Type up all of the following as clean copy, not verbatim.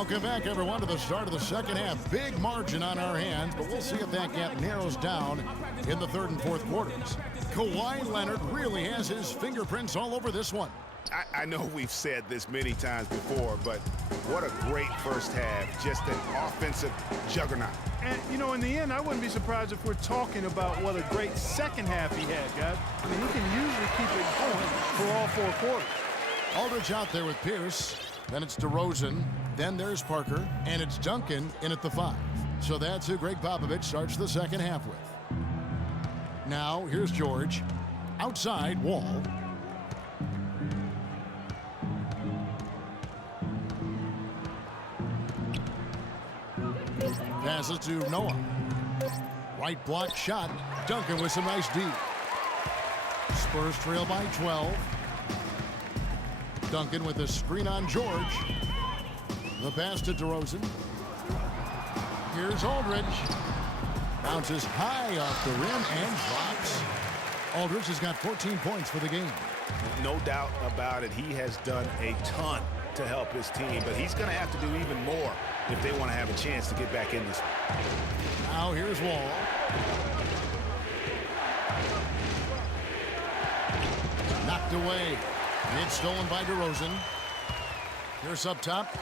Welcome back, everyone, to the start of the second half. Big margin on our hands, but we'll see if that gap narrows down in the third and fourth quarters. Kawhi Leonard really has his fingerprints all over this one. I know we've said this many times before, but what a great first half. Just an offensive juggernaut. And, you know, in the end, I wouldn't be surprised if we're talking about what a great second half he had, guys. I mean, he can usually keep it going for all four quarters. Aldridge out there with Pierce. Then it's DeRozan. Then there's Parker. And it's Duncan in at the 5. So that's who Greg Popovich starts the second half with. Now, here's George. Outside, Wall. Passes to Noah. Right block shot. Duncan with some nice D. Spurs trail by 12. Duncan with a screen on George. The pass to DeRozan. Here's Aldridge. Bounces high off the rim and drops. Aldridge has got 14 points for the game. No doubt about it. He has done a ton to help his team, but he's going to have to do even more if they want to have a chance to get back in this. Now here's Wall. Knocked away. It's stolen by DeRozan. Here's up top.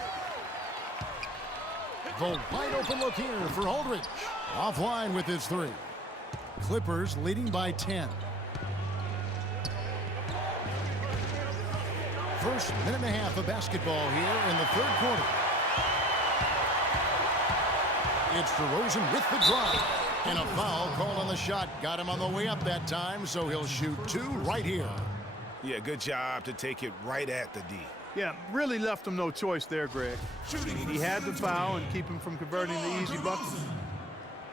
The wide open look here for Aldridge. Offline with his 3. Clippers leading by 10. First minute and a half of basketball here in the third quarter. It's DeRozan with the drive. And a foul called on the shot. Got him on the way up that time, so he'll shoot 2 right here. Yeah, good job to take it right at the D. Yeah, really left him no choice there, Greg. He had the foul and keep him from converting the easy bucket.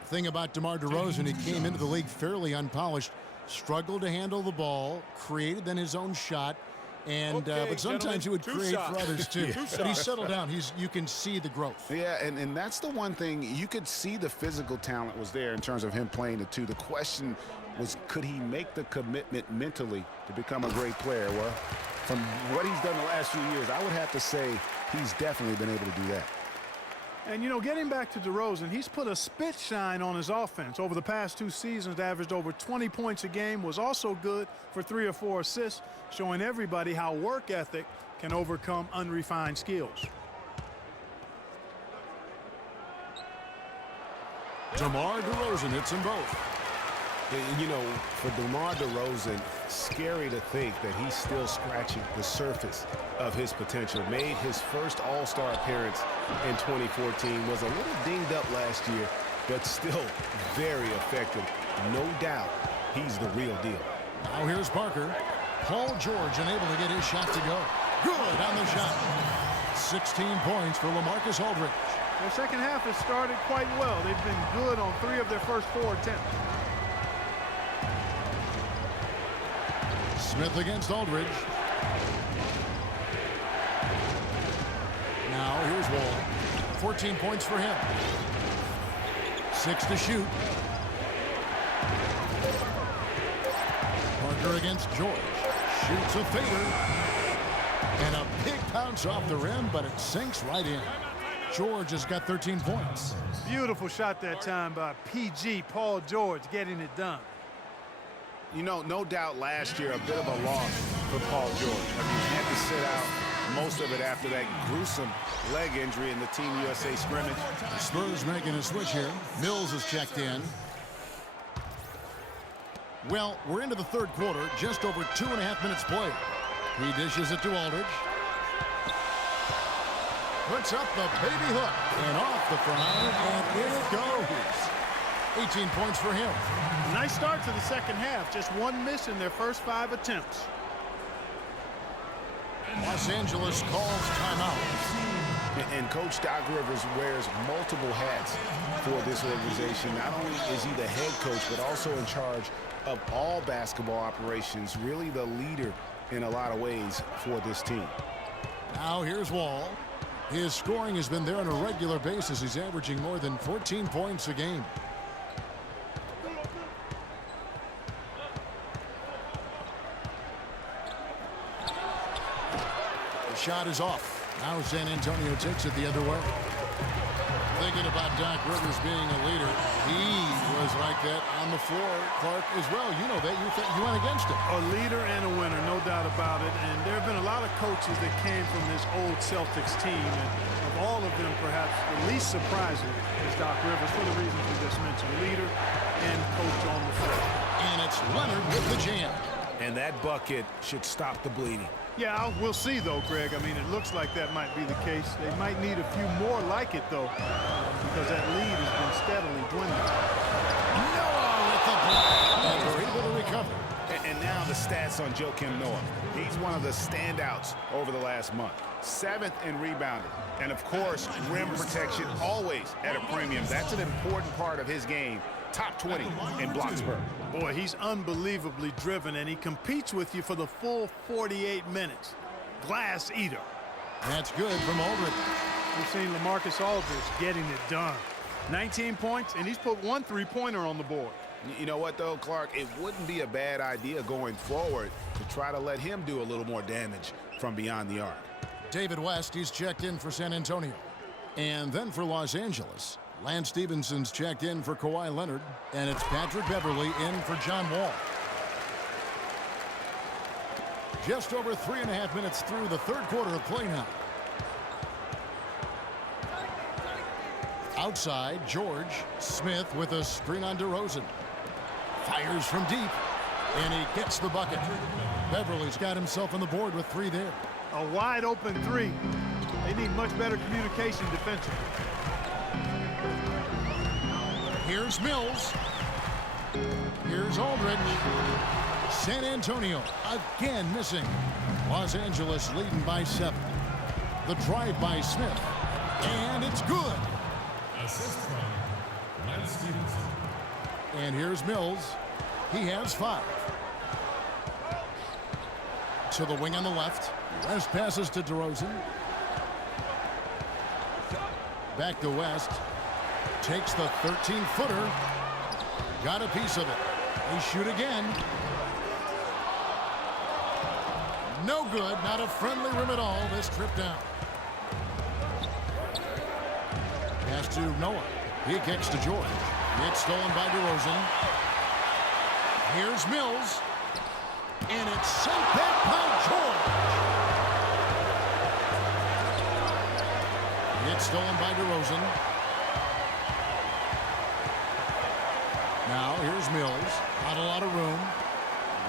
Thing about DeMar DeRozan, he came into the league fairly unpolished, struggled to handle the ball, created then his own shot, and but sometimes he would create for others too. But he's settled down. You can see the growth. Yeah, and that's the one thing. You could see the physical talent was there in terms of him playing the 2. The question was, could he make the commitment mentally to become a great player? Well, from what he's done the last few years, I would have to say he's definitely been able to do that. And, you know, getting back to DeRozan, he's put a spit shine on his offense. Over the past 2 seasons, averaged over 20 points a game, was also good for 3 or 4 assists, showing everybody how work ethic can overcome unrefined skills. DeMar DeRozan hits them both. You know, for DeMar DeRozan, scary to think that he's still scratching the surface of his potential. Made his first All-Star appearance in 2014. Was a little dinged up last year, but still very effective. No doubt he's the real deal. Now here's Parker. Paul George unable to get his shot to go. Good on the shot. 16 points for LaMarcus Aldridge. Their second half has started quite well. They've been good on 3 of their first 4 attempts. Smith against Aldridge. Now here's Wall. 14 points for him. 6 to shoot. Parker against George. Shoots a fader. And a big bounce off the rim, but it sinks right in. George has got 13 points. Beautiful shot that time by PG, Paul George, getting it done. You know, no doubt last year a bit of a loss for Paul George. I mean, he had to sit out most of it after that gruesome leg injury in the Team USA scrimmage. The Spurs making a switch here. Mills is checked in. Well, we're into the third quarter, just over 2.5 minutes played. He dishes it to Aldridge. Puts up the baby hook and off the front, and in it goes. 18 points for him. Nice start to the second half. Just 1 miss in their first 5 attempts. Los Angeles calls timeout. And Coach Doc Rivers wears multiple hats for this organization. Not only is he the head coach, but also in charge of all basketball operations. Really the leader in a lot of ways for this team. Now here's Wall. His scoring has been there on a regular basis. He's averaging more than 14 points a game. The shot is off. Now San Antonio takes it the other way. Thinking about Doc Rivers being a leader, he was like that on the floor, Clark, as well. You know that. You went against him. A leader and a winner, no doubt about it. And there have been a lot of coaches that came from this old Celtics team. And of all of them, perhaps the least surprising is Doc Rivers for the reasons we just mentioned. Leader and coach on the floor. And it's Leonard with the jam. And that bucket should stop the bleeding. Yeah, we'll see, though, Greg. I mean, it looks like that might be the case. They might need a few more like it, though, because that lead has been steadily dwindling. Noah with the block, and they're able to recover. And now the stats on Joakim Noah. He's one of the standouts over the last month. 7th in rebounding. And, of course, rim protection always at a premium. That's an important part of his game. Top 20 in blocks per. Boy, he's unbelievably driven, and he competes with you for the full 48 minutes. Glass eater. That's good from Aldridge. We've seen LaMarcus Aldridge getting it done. 19 points, and he's put 1 3-pointer on the board. You know what, though, Clark? It wouldn't be a bad idea going forward to try to let him do a little more damage from beyond the arc. David West, he's checked in for San Antonio. And then for Los Angeles, Lance Stephenson's checked in for Kawhi Leonard, and it's Patrick Beverley in for John Wall. Just over 3.5 minutes through the third quarter of play now. Outside, George Smith with a screen on DeRozan. Fires from deep, and he gets the bucket. Beverley's got himself on the board with 3 there. A wide open 3. They need much better communication defensively. Here's Mills. Here's Aldridge. San Antonio again missing. Los Angeles leading by 7. The drive by Smith. And it's good. Assist from Lance Stevenson. And here's Mills. He has 5. To the wing on the left. West passes to DeRozan. Back to West. Takes the 13-footer. Got a piece of it. They shoot again. No good. Not a friendly rim at all. This trip down. Pass to Noah. He kicks to George. It's stolen by DeRozan. Here's Mills. And it's sent back by George. It's stolen by DeRozan. Now here's Mills. Not a lot of room.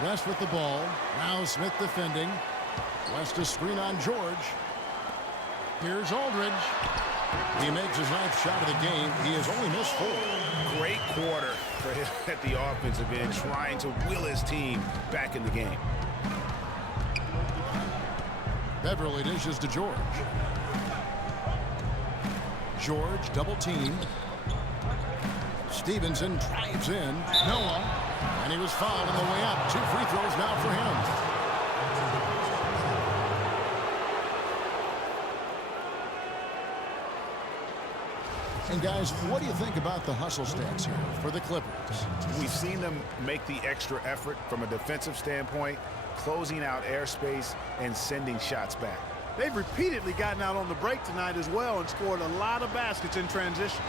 West with the ball. Now Smith defending. West a screen on George. Here's Aldridge. He makes his 9th shot of the game. He has only missed 4. Great quarter for him at the offensive end, trying to will his team back in the game. Beverley dishes to George. George double teamed. Stevenson drives in. Noah. And he was fouled on the way up. 2 free throws now for him. And guys, what do you think about the hustle stats here for the Clippers? We've seen them make the extra effort from a defensive standpoint, closing out airspace and sending shots back. They've repeatedly gotten out on the break tonight as well and scored a lot of baskets in transition.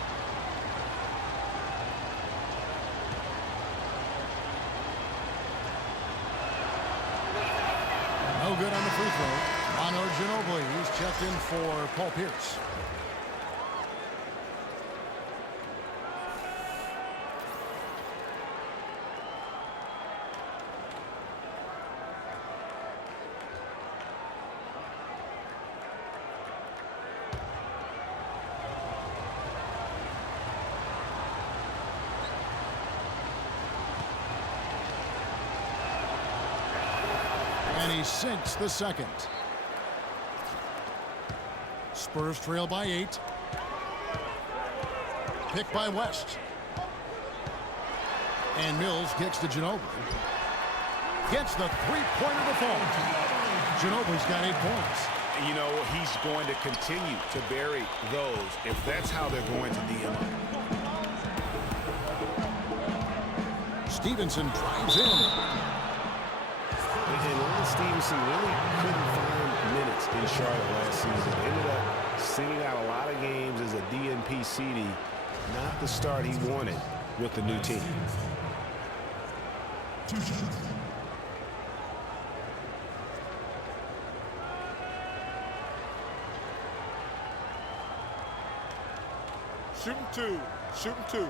No good on the free throw. Manu Ginobili, he's checked in for Paul Pierce. And he sinks the second. Spurs trail by 8. Picked by West. And Mills kicks to Ginobili. Gets the 3-pointer to fall. Ginobili's got 8 points. You know, he's going to continue to bury those if that's how they're going to DM him. Stevenson drives in. And Lance Stevenson really couldn't find minutes defense in Charlotte last season. Ended up sitting out a lot of games as a DNP CD. Not the start he wanted with the new team. 2 shots. Shooting 2. Shooting 2.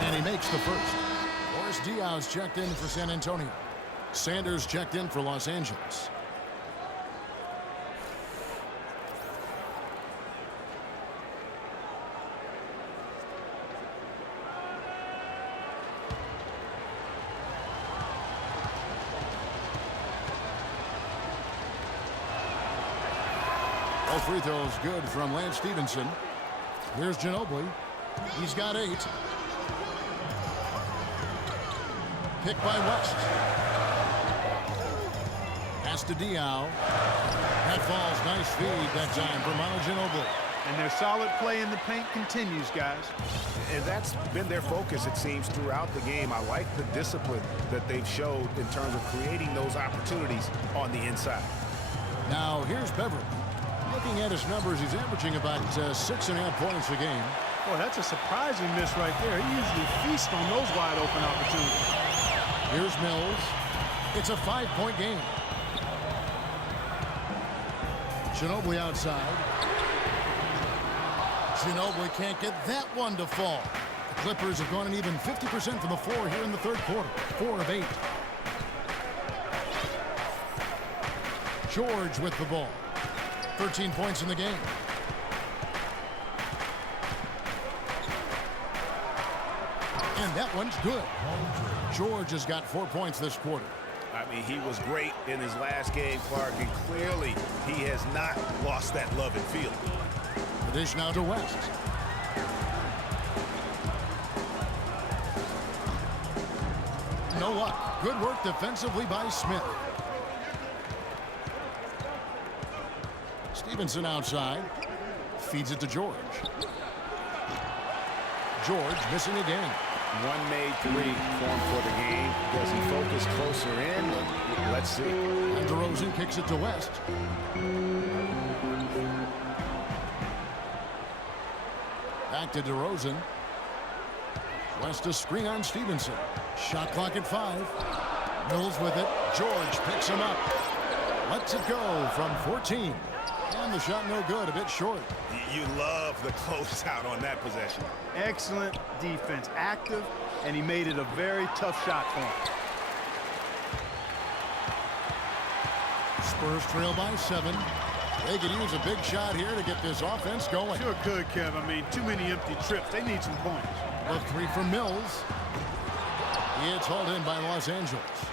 And he makes the first. Boris Diaz checked in for San Antonio. Sanders checked in for Los Angeles. All free throws good from Lance Stevenson. Here's Ginobili. He's got 8. Picked by West. Pass to Diaw. That falls. Nice feed that time for Manu Ginobili. And their solid play in the paint continues, guys. And that's been their focus, it seems, throughout the game. I like the discipline that they've showed in terms of creating those opportunities on the inside. Now here's Beverly. Looking at his numbers, he's averaging about 6.5 points a game. Boy, that's a surprising miss right there. He usually feasts on those wide open opportunities. Here's Mills. It's a 5-point game. Ginobili outside. Ginobili can't get that one to fall. The Clippers have gone an even 50% from the floor here in the third quarter. 4 of 8. George with the ball. 13 points in the game. And that one's good. George has got 4 points this quarter. I mean, he was great in his last game, Clark, and clearly he has not lost that love and feeling. The dish now to West. No luck. Good work defensively by Smith. Stevenson outside. Feeds it to George. George missing again. One made 3 form for the game. Does he focus closer in? Let's see. And DeRozan kicks it to West. Back to DeRozan. West a screen on Stevenson. Shot clock at 5. Mills with it. George picks him up. Lets it go from 14. And the shot no good, a bit short. You love the closeout on that possession. Excellent defense, active, and he made it a very tough shot for him. Spurs trail by 7. They could use a big shot here to get this offense going. Sure could, Kev. I mean, too many empty trips. They need some points. The 3 from Mills. It's hauled in by Los Angeles.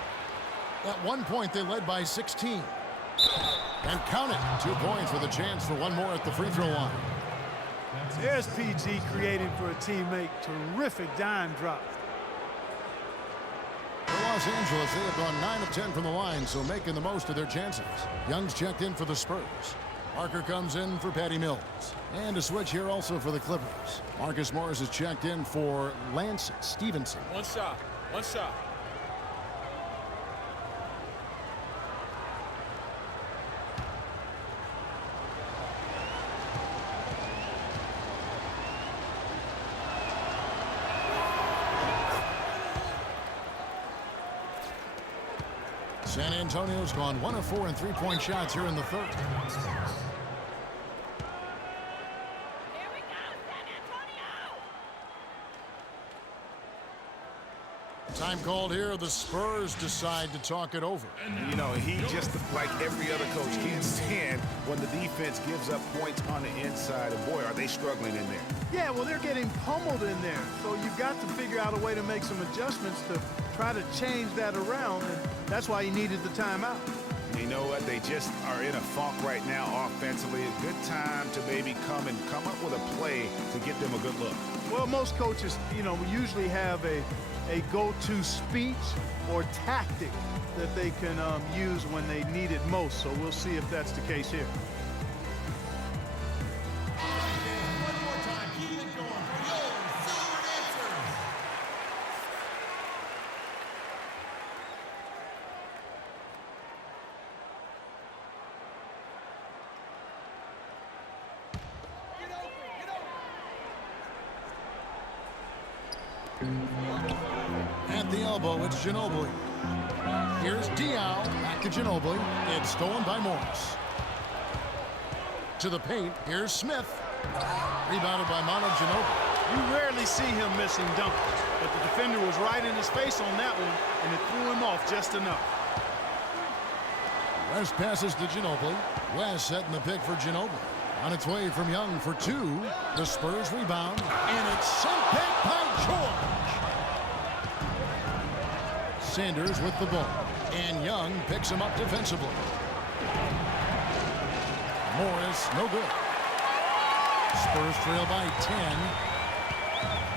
At one point, they led by 16. And count it. 2 points with a chance for one more at the free throw line. There's PG creating for a teammate. Terrific dime drop. For Los Angeles, they have gone 9 of 10 from the line, so making the most of their chances. Young's checked in for the Spurs. Parker comes in for Patty Mills. And a switch here also for the Clippers. Marcus Morris is checked in for Lance Stevenson. One shot. One shot. San Antonio's gone 1 of 4 in 3-point shots here in the third. Here we go, San Antonio! Time called here. The Spurs decide to talk it over. You know, he just, like every other coach, can't stand when the defense gives up points on the inside. And boy, are they struggling in there. Yeah, well, they're getting pummeled in there. So you've got to figure out a way to make some adjustments to try to change that around. And that's why he needed the timeout. You know what? They just are in a funk right now offensively. A good time to maybe come up with a play to get them a good look. Well, most coaches, you know, usually have a go-to speech or tactic that they can use when they need it most. So we'll see if that's the case here. At the elbow, it's Ginobili. Here's Diaw. Back to Ginobili. It's stolen by Morris. To the paint. Here's Smith. Rebounded by Manu Ginobili. You rarely see him missing dunkers, but the defender was right in his face on that one, and it threw him off just enough. West passes to Ginobili. West setting the pick for Ginobili. On its way from Young for two. The Spurs rebound, and it's sent back by George. Sanders with the ball, and Young picks him up defensively. Morris, no good. Spurs trail by 10.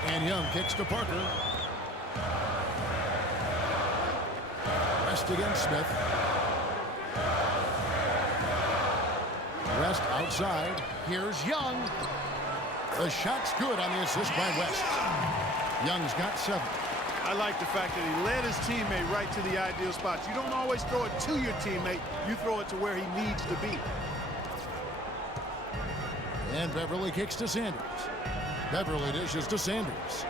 And Young kicks to Parker. West against Smith. West outside. Here's Young. The shot's good on the assist by West. Young's got 7. I like the fact that he led his teammate right to the ideal spots. You don't always throw it to your teammate. You throw it to where he needs to be. And Beverly kicks to Sanders. Beverly dishes to Sanders.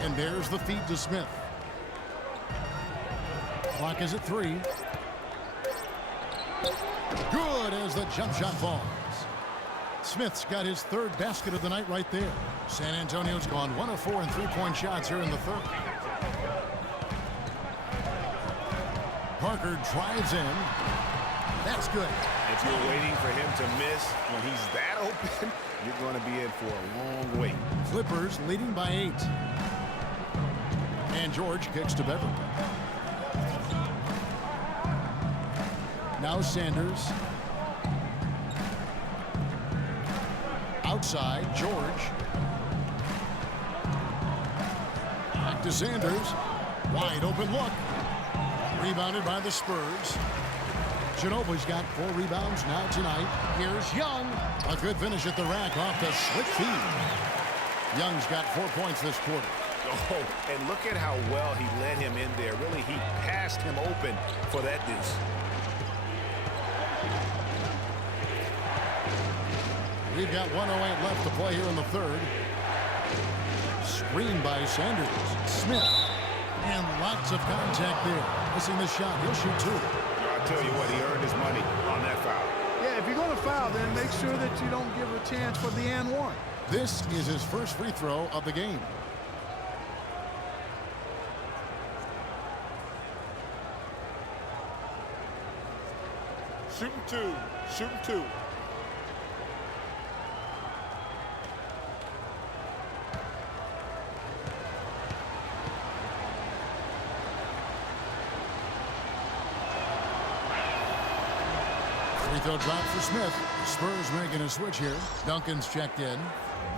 And there's the feed to Smith. Clock is at 3. Good as the jump shot falls. Smith's got his 3rd basket of the night right there. San Antonio's gone 1 of 4 in 3-point shots here in the 3rd. Parker drives in. That's good. If you're waiting for him to miss when he's that open, you're going to be in for a long wait. Clippers leading by 8. And George kicks to Beverly. Now Sanders. Outside, George. Back to Sanders. Wide open look. Rebounded by the Spurs. Ginobili's got 4 rebounds now tonight. Here's Young. A good finish at the rack off the slick feed. Young's got 4 points this quarter. Oh, and look at how well he led him in there. Really, he passed him open for that deuce. We've got 1:08 left to play here in the 3rd. Screen by Sanders. Smith. And lots of contact there. Missing the shot. He'll shoot 2. I'll tell you what, he earned his money on that foul. Yeah, if you're going to foul, then make sure that you don't give a chance for the and one. This is his first free throw of the game. Shooting 2. Shooting 2. Free throw drop for Smith. The Spurs making a switch here. Duncan's checked in.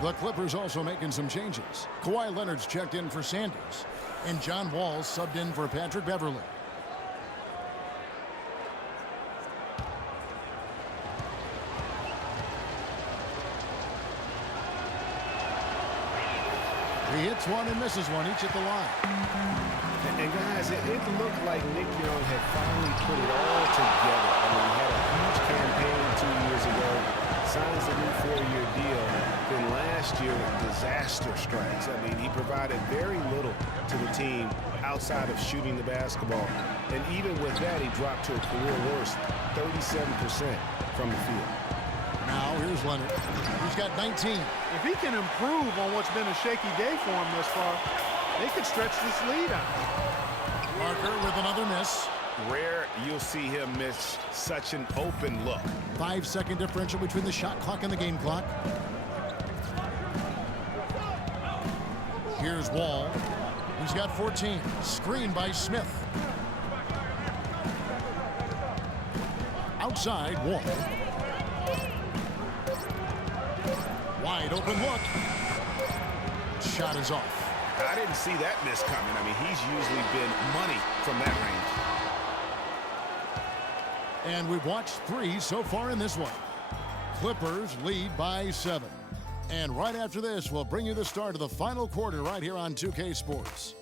The Clippers also making some changes. Kawhi Leonard's checked in for Sanders. And John Wall's subbed in for Patrick Beverly. He hits one and misses one, each at the line. And guys, it looked like Nick Young had finally put it all together. I mean, he had a huge campaign 2 years ago, signs a new 4-year deal. Then last year, disaster strikes. I mean, he provided very little to the team outside of shooting the basketball. And even with that, he dropped to a career worst, 37% from the field. Now here's Leonard. He's got 19. If he can improve on what's been a shaky day for him thus far, they could stretch this lead out. Parker with another miss. Rare you'll see him miss such an open look. 5-second differential between the shot clock and the game clock. Here's Wall. He's got 14. Screen by Smith. Outside, Wall. Wide open look. Shot is off. I didn't see that miss coming. I mean, he's usually been money from that range. And we've watched 3 so far in this one. Clippers lead by 7. And right after this, we'll bring you the start of the final quarter right here on 2K Sports.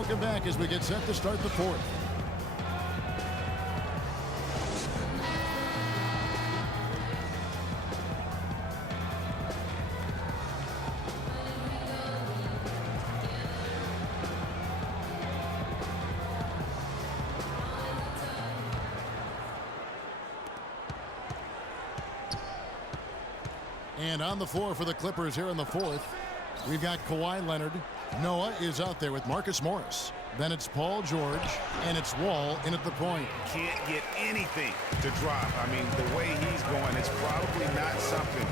welcome back as we get set to start the fourth. And on the floor for the Clippers here in the fourth, we've got Kawhi Leonard. Noah is out there with Marcus Morris. Then it's Paul George, and it's Wall in at the point. Can't get anything to drop. I mean, the way he's going, it's probably not something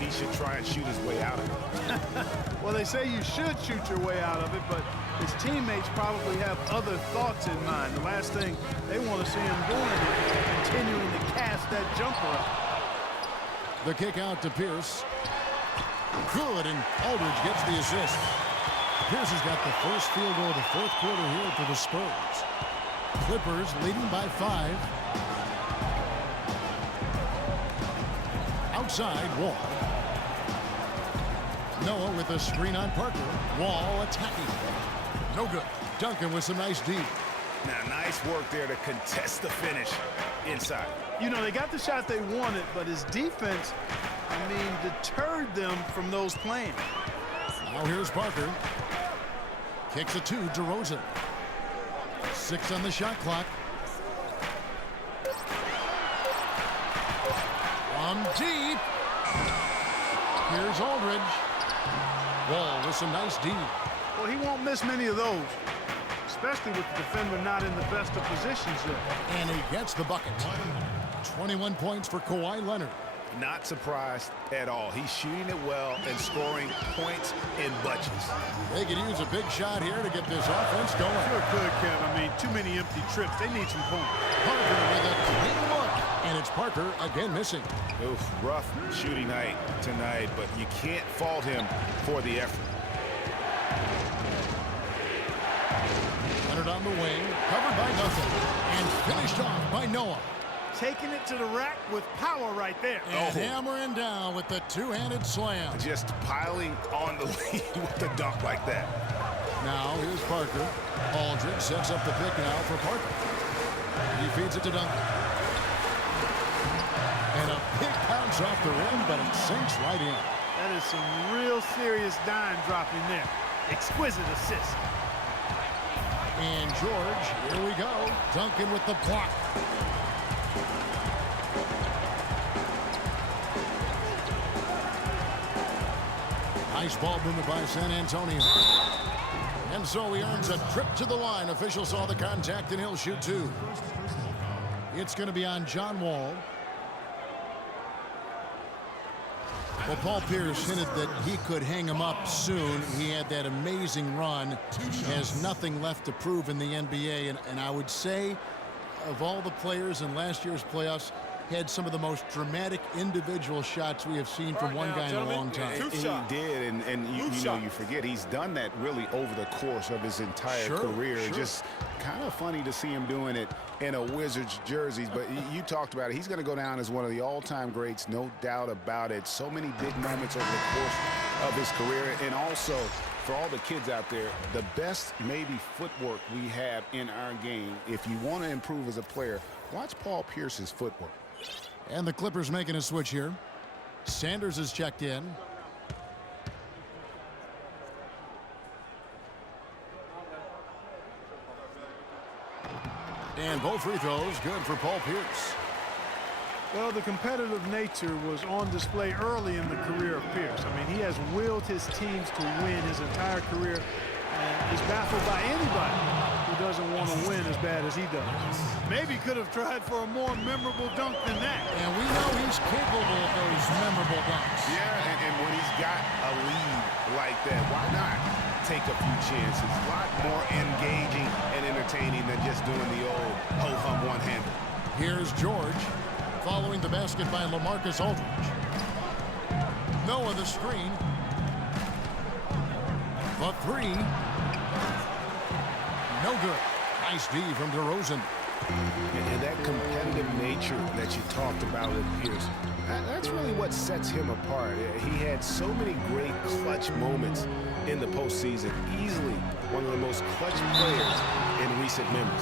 he should try and shoot his way out of it. Well, they say you should shoot your way out of it, but his teammates probably have other thoughts in mind. The last thing they want to see him doing is continuing to cast that jumper up. The kick out to Pierce. Good, and Aldridge gets the assist. Pierce has got the first field goal of the fourth quarter here for the Spurs. Clippers leading by 5. Outside, Wall. Noah with a screen on Parker. Wall attacking. No good. Duncan with some nice D. Now, nice work there to contest the finish inside. You know, they got the shot they wanted, but his defense, deterred them from those plans. Now here's Parker. Kicks it to DeRozan. 6 on the shot clock. From deep. Here's Aldridge. Wall with some nice D. Well, he won't miss many of those, especially with the defender not in the best of positions yet. And he gets the bucket. 21 points for Kawhi Leonard. Not surprised at all. He's shooting it well and scoring points in bunches. They could use a big shot here to get this offense going. Sure could, Kev. Too many empty trips. They need some points. Parker with a clean look. And it's Parker again missing. Oof, rough shooting night tonight, but you can't fault him for the effort. Leonard on the wing, covered by nothing, and finished off by Noah. Taking it to the rack with power right there. And hammering down with the two-handed slam. Just piling on the lead with a dunk like that. Now here's Parker. Aldridge sets up the pick now for Parker. He feeds it to Duncan. And a big bounce off the rim, but it sinks right in. That is some real serious dime dropping there. Exquisite assist. And George, here we go. Duncan with the block. Nice ball movement by San Antonio. And so he earns a trip to the line. Official saw the contact, and he'll shoot 2. It's going to be on John Wall. Well, Paul Pierce hinted that he could hang him up soon. He had that amazing run. Has nothing left to prove in the NBA. And I would say, of all the players in last year's playoffs, had some of the most dramatic individual shots we have seen from one guy in a long time. And he did, and you forget he's done that really over the course of his entire career. Sure. Just kind of funny to see him doing it in a Wizards jersey. But you talked about it. He's going to go down as one of the all-time greats, no doubt about it. So many big moments over the course of his career. And also, for all the kids out there, the best maybe footwork we have in our game, if you want to improve as a player, watch Paul Pierce's footwork. And the Clippers making a switch here. Sanders is checked in. And both free throws good for Paul Pierce. Well, the competitive nature was on display early in the career of Pierce. He has willed his teams to win his entire career and is baffled by anybody who doesn't want to win as bad as he does. Maybe could have tried for a more memorable dunk than that. And we know he's capable of those memorable dunks. Yeah, and when he's got a lead like that, why not take a few chances? A lot more engaging and entertaining than just doing the old ho-hum one-hander. Here's George following the basket by LaMarcus Aldridge. Noah the screen. The 3. No good. Nice D from DeRozan. And that competitive nature that you talked about with Pierce, that's really what sets him apart. He had so many great clutch moments in the postseason, easily one of the most clutch players in recent memory.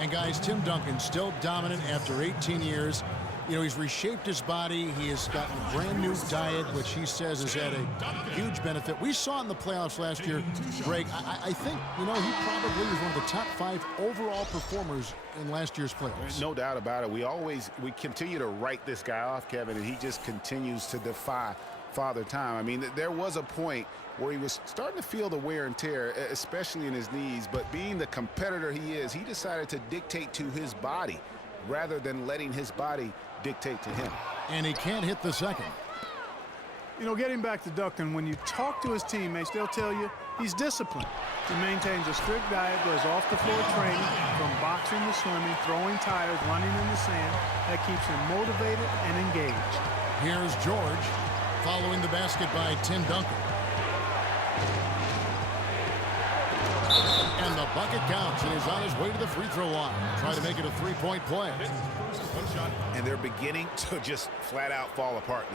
And guys, Tim Duncan still dominant after 18 years. You know, he's reshaped his body. He has gotten a brand new diet, which he says has had a huge benefit. We saw in the playoffs last year, Greg. I think, you know, he probably was one of the top 5 overall performers in last year's playoffs. No doubt about it. We continue to write this guy off, Kevin, and he just continues to defy Father Time. I mean, there was a point where he was starting to feel the wear and tear, especially in his knees, but being the competitor he is, he decided to dictate to his body rather than letting his body dictate to him. And he can't hit the second. You know, getting back to Duncan, when you talk to his teammates, they'll tell you he's disciplined. He maintains a strict diet, does off-the-floor training, from boxing to swimming, throwing tires, running in the sand. That keeps him motivated and engaged. Here's George following the basket by Tim Duncan. And the bucket counts, and he's on his way to the free throw line. Trying to make it a 3-point play. And they're beginning to just flat out fall apart.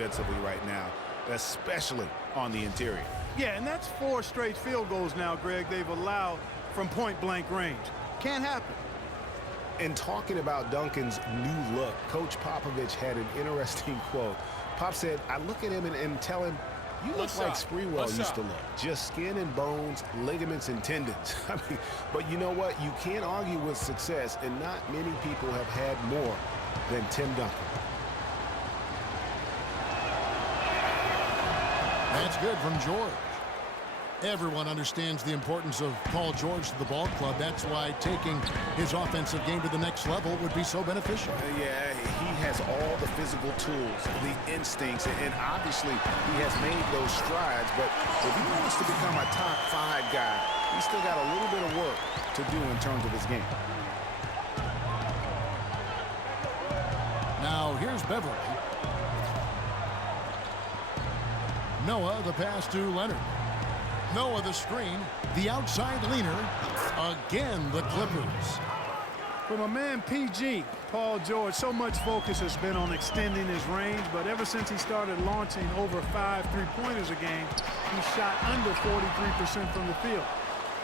Defensively right now, especially on the interior. Yeah, and that's 4 straight field goals now, Greg, they've allowed from point-blank range. Can't happen. And talking about Duncan's new look, Coach Popovich had an interesting quote. Pop said, I look at him and tell him, you look like Sprewell used to look. Just skin and bones, ligaments and tendons. I mean, but you know what? You can't argue with success, and not many people have had more than Tim Duncan. That's good from George. Everyone understands the importance of Paul George to the ball club. That's why taking his offensive game to the next level would be so beneficial. Yeah, he has all the physical tools, the instincts, and obviously he has made those strides. But if he wants to become a top 5 guy, he's still got a little bit of work to do in terms of his game. Now here's Beverly. Noah, the pass to Leonard. Noah, the screen, the outside leaner. Again, the Clippers. From a man, PG, Paul George, so much focus has been on extending his range, but ever since he started launching over 5 3-pointers a game, he shot under 43% from the field.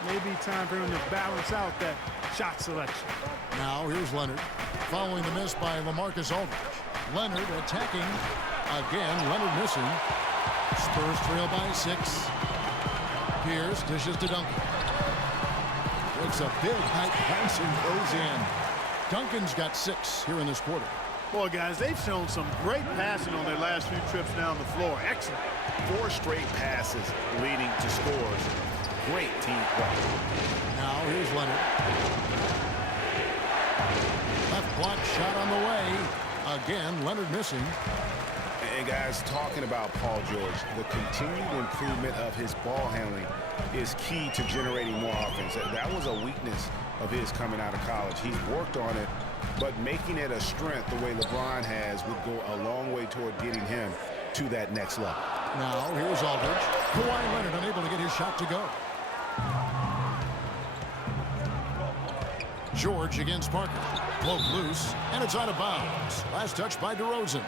Maybe time for him to balance out that shot selection. Now here's Leonard, following the miss by LaMarcus Aldridge. Leonard attacking. Again, Leonard missing. Spurs trail by 6. Pierce dishes to Duncan. It's a big height pass and goes in. Duncan's got 6 here in this quarter. Boy, guys, they've shown some great passing on their last few trips down the floor. Excellent. 4 straight passes leading to scores. Great team play. Now here's Leonard. Left block shot on the way. Again, Leonard missing. And guys, talking about Paul George, the continued improvement of his ball handling is key to generating more offense. That was a weakness of his coming out of college. He's worked on it, but making it a strength the way LeBron has would go a long way toward getting him to that next level. Now here's Aldridge. Kawhi Leonard unable to get his shot to go. George against Parker. Broke loose, and it's out of bounds. Last touch by DeRozan.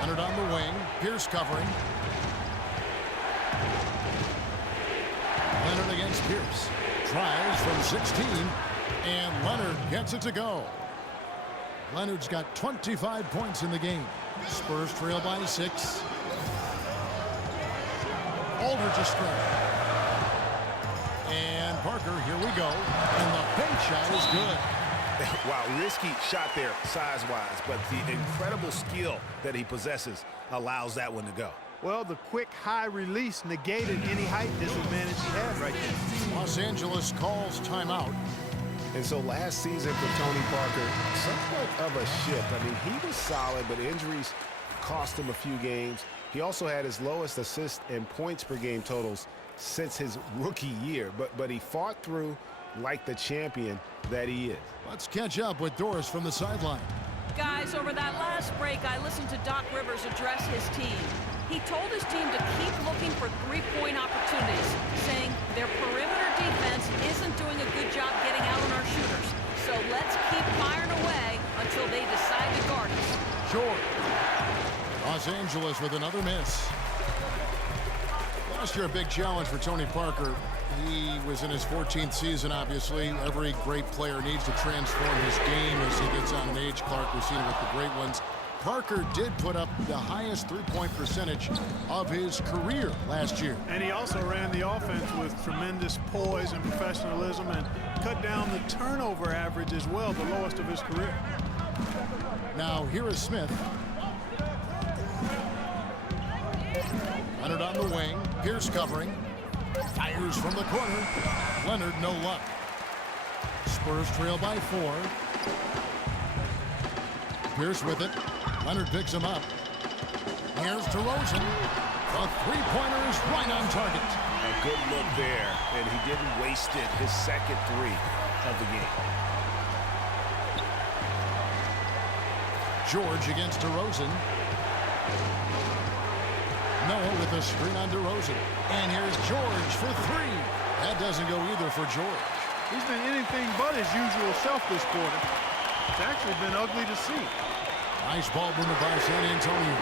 Leonard on the wing. Pierce covering. Leonard against Pierce. Tries from 16. And Leonard gets it to go. Leonard's got 25 points in the game. Spurs trail by 6. Aldridge is straight. And Parker, here we go. And the bank shot is good. Wow, risky shot there size-wise, but the incredible skill that he possesses allows that one to go. Well, the quick high release negated any height disadvantage he had right there. Los Angeles calls timeout. And so last season for Tony Parker, somewhat of a shift. I mean, he was solid, but injuries cost him a few games. He also had his lowest assist and points per game totals since his rookie year. But he fought through like the champion that he is. Let's catch up with Doris from the sideline. Guys, over that last break, I listened to Doc Rivers address his team. He told his team to keep looking for three-point opportunities, saying their perimeter defense isn't doing a good job getting out on our shooters. So let's keep firing away until they decide to guard us. George. Los Angeles with another miss. Last year, a big challenge for Tony Parker. He was in his 14th season, obviously. Every great player needs to transform his game as he gets on an age clock. We've seen it with the great ones. Parker did put up the highest three-point percentage of his career last year. And he also ran the offense with tremendous poise and professionalism and cut down the turnover average as well, the lowest of his career. Now, here is Smith. Leonard on the wing. Pierce covering. Fires from the corner. Leonard, no luck. Spurs trail by 4. Pierce with it. Leonard picks him up. Here's DeRozan. The three-pointer is right on target. A good look there, and he didn't waste it. His second three of the game. George against DeRozan. Noah with a screen on DeRozan. And here's George for 3. That doesn't go either for George. He's been anything but his usual self this quarter. It's actually been ugly to see. Nice ball movement by San Antonio.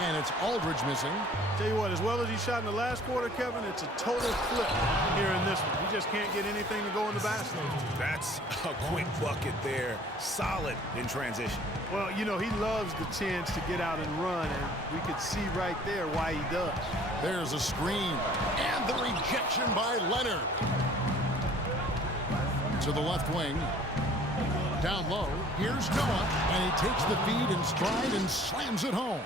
And it's Aldridge missing. Tell you what, as well as he shot in the last quarter, Kevin, it's a total flip here in this one. He just can't get anything to go in the basket. That's a quick bucket there. Solid in transition. Well, you know, he loves the chance to get out and run, and we could see right there why he does. There's a screen. And the rejection by Leonard. To the left wing. Down low. Here's Noah. And he takes the feed in stride and slams it home.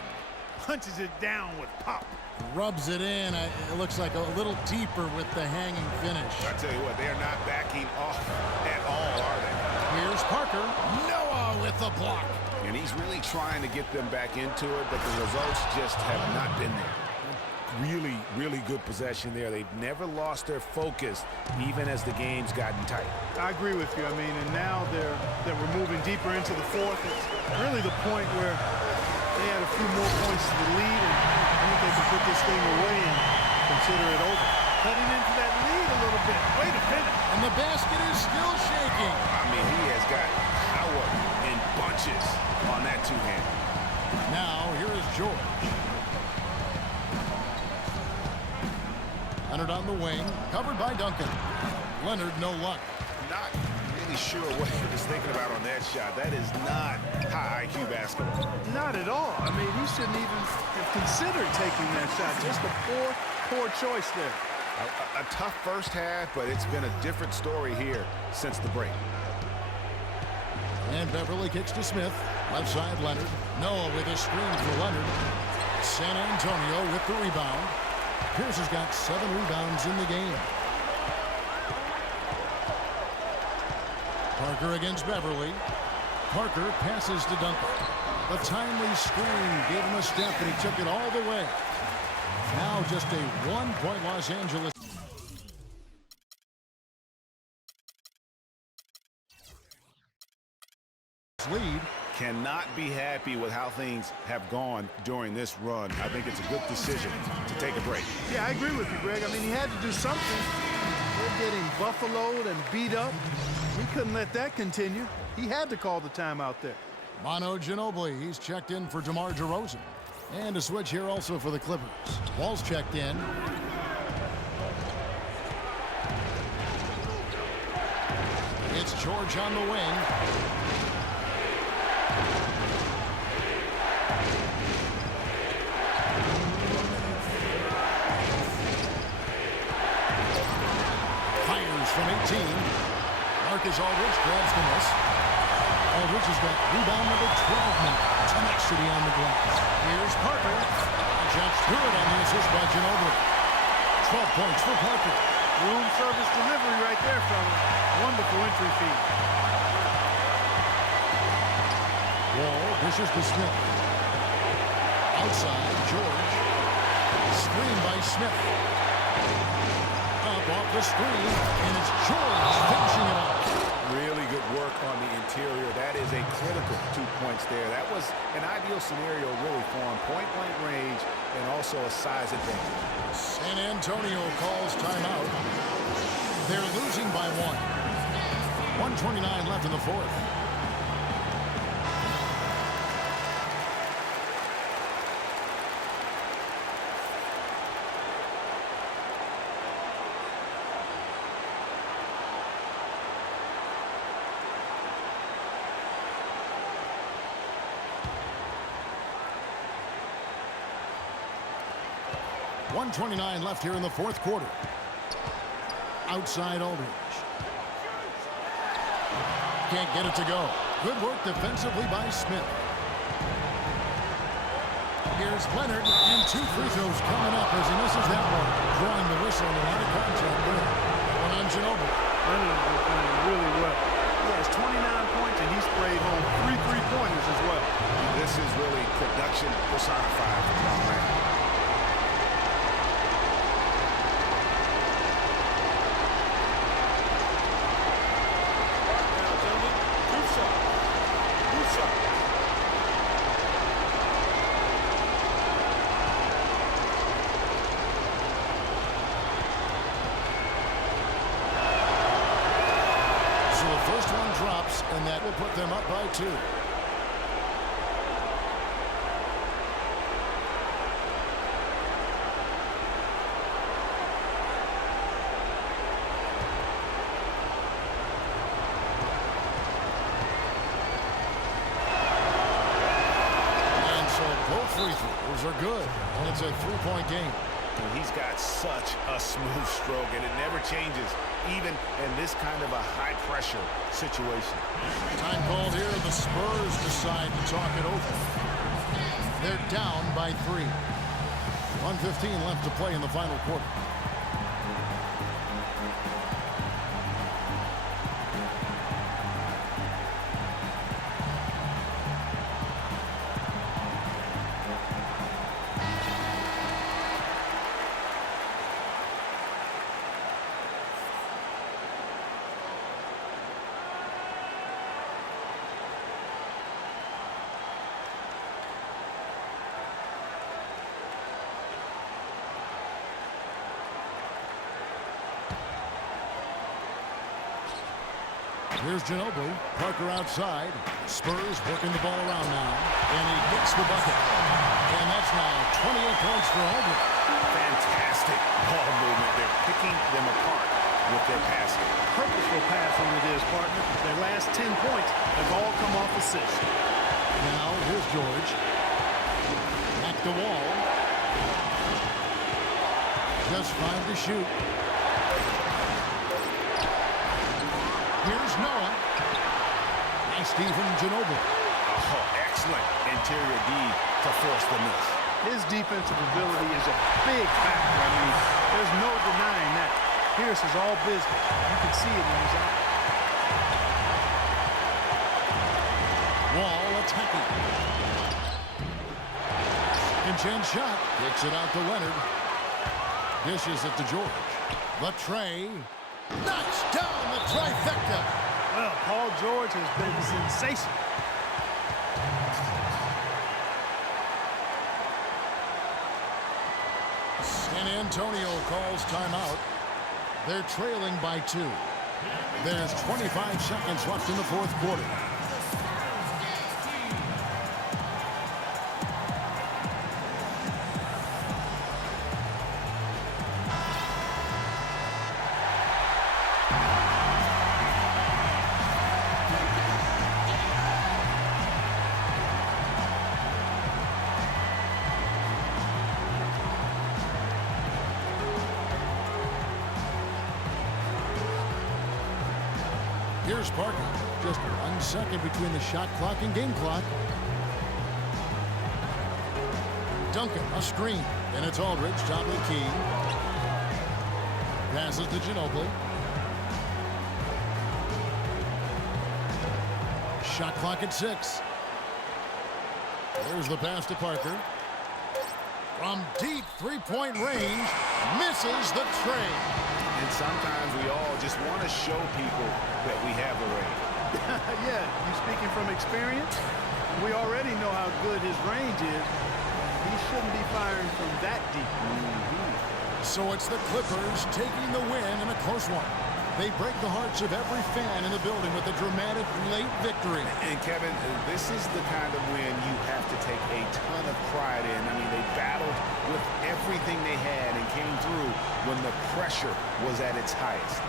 Punches it down with pop. Rubs it in. It looks like a little deeper with the hanging finish. I tell you what, they are not backing off at all, are they? Here's Parker. Noah with the block. And he's really trying to get them back into it, but the results just have not been there. Really, really good possession there. They've never lost their focus, even as the game's gotten tight. I agree with you. I mean, and now that we're moving deeper into the fourth, it's really the point where they had a few more points to the lead, and I think they can put this thing away and consider it over. Cutting into that lead a little bit. Way to finish. And the basket is still shaking. I mean, he has got power in bunches on that two-hand. Now, here is George. Leonard on the wing, covered by Duncan. Leonard, no luck. Not really sure what he was thinking about on that shot. That is not high IQ basketball. Not at all. I mean, he shouldn't even have considered taking that shot. Just a poor choice there. A tough first half, but it's been a different story here since the break. And Beverly kicks to Smith. Left side, Leonard. Noah with a screen for Leonard. San Antonio with the rebound. Pierce has got 7 rebounds in the game. Parker against Beverly. Parker passes to Duncan. The timely screen gave him a step, and he took it all the way. Now just a 1-point Los Angeles lead. Cannot be happy with how things have gone during this run. I think it's a good decision to take a break. Yeah, I agree with you, Greg. I mean, he had to do something. They're getting buffaloed and beat up. We couldn't let that continue. He had to call the timeout there. Manu Ginobili, he's checked in for DeMar DeRozan. And a switch here also for the Clippers. Wall's checked in. It's George on the wing. Fires from 18. Marcus Aldridge grabs the miss. Aldridge has got rebound number 12 now. Tenacity on the glass. Here's Parker. Jets threw it on the assist by Ginobili. 12 points for Parker. Room service delivery right there, fellas. Wonderful entry feed. Wall dishes to Smith. Outside, George. Screen by Smith. Up off the screen, and it's George finishing it off. Really good work on the interior. That is a critical 2 points there. That was an ideal scenario really for him. Point-blank range and also a size advantage. San Antonio calls timeout. They're losing by 1. 1:29 left in the fourth. .29 left here in the fourth quarter. Outside Aldridge. Can't get it to go. Good work defensively by Smith. Here's Leonard, and 2 free throws coming up as he misses that one. Drawing the whistle and a lot of contact there. One on Ginobili. Leonard is playing really well. He has 29 points, and he sprayed home 3 3-pointers as well. This is really production personified for John Morant. And that will put them up by 2. And so both free throws are good. And it's a 3-point game. And he's got such a smooth stroke, and it never changes, even in this kind of a high-pressure situation. Time called here. The Spurs decide to talk it over. They're down by 3. 1:15 left to play in the final quarter. Here's Ginobili. Parker outside. Spurs working the ball around now. And he hits the bucket. And that's now 28 points for Aldridge. Fantastic ball movement. They're picking them apart with their passing. Purposeful passing it is, partner. Their last 10 points have all come off assists. Now, here's George. Back the wall. Just 5 to shoot. Here's Noah. And Stephen Ginobili. Oh, excellent interior D to force the miss. His defensive ability is a big factor. I mean, there's no denying that. Pierce is all business. You can see it in his eyes. Wall attacking. And chance shot. Kicks it out to Leonard. Dishes it to George. The tray. Knocks down the trifecta. Well, Paul George has been sensational. San Antonio calls timeout. They're trailing by 2. There's 25 seconds left in the fourth quarter. Here's Parker. Just 1 second between the shot clock and game clock. Duncan, a screen. And it's Aldridge, top of the key. Passes to Ginobili. Shot clock at 6. There's the pass to Parker. From deep three-point range, misses the tray. And sometimes we all just want to show people that we have the range. Yeah, you speaking from experience? We already know how good his range is. He shouldn't be firing from that deep. So it's the Clippers taking the win in a close one. They break the hearts of every fan in the building with a dramatic late victory. And Kevin, this is the kind of win you have to take a ton of pride in. I mean, they battled with everything they had and came through when the pressure was at its highest.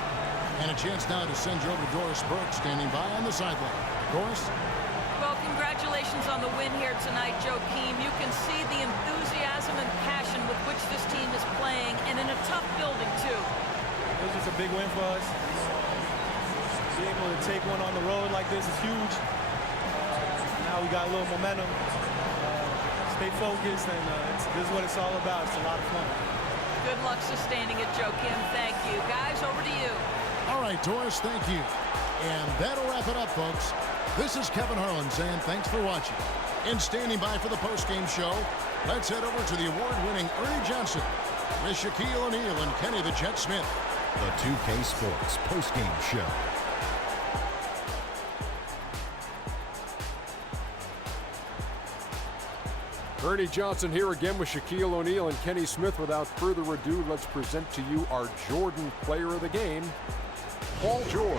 And a chance now to send you over to Doris Burke, standing by on the sideline. Doris? Well, congratulations on the win here tonight, Joakim. You can see the enthusiasm and passion with which this team is playing, and in a tough building, too. It was just a big win for us. Being able to take one on the road like this is huge. Now we got a little momentum. Stay focused, and this is what it's all about. It's a lot of fun. Good luck sustaining it, Joakim. Thank you. Guys, over to you. All right, Doris, thank you. And that'll wrap it up, folks. This is Kevin Harlan saying thanks for watching. And standing by for the postgame show, let's head over to the award-winning Ernie Johnson with Shaquille O'Neal and Kenny the Jet Smith. The 2K Sports postgame show. Ernie Johnson here again with Shaquille O'Neal and Kenny Smith. Without further ado, let's present to you our Jordan player of the game, Paul George.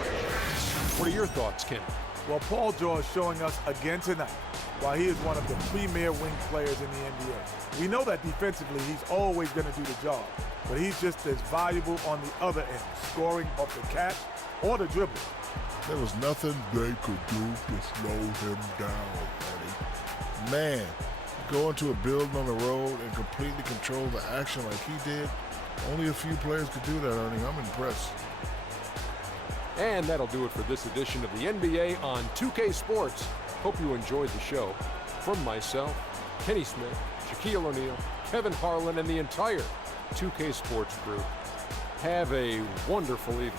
What are your thoughts, Kenny? Well, Paul George showing us again tonight why he is one of the premier wing players in the NBA. We know that defensively he's always going to do the job, but he's just as valuable on the other end, scoring off the catch or the dribble. There was nothing they could do to slow him down, Eddie. Man, go into a building on the road and completely control the action like he did, only a few players could do that, Ernie. I'm impressed. And that'll do it for this edition of the NBA on 2K Sports. Hope you enjoyed the show. From myself, Kenny Smith, Shaquille O'Neal, Kevin Harlan, and the entire 2K Sports crew, have a wonderful evening.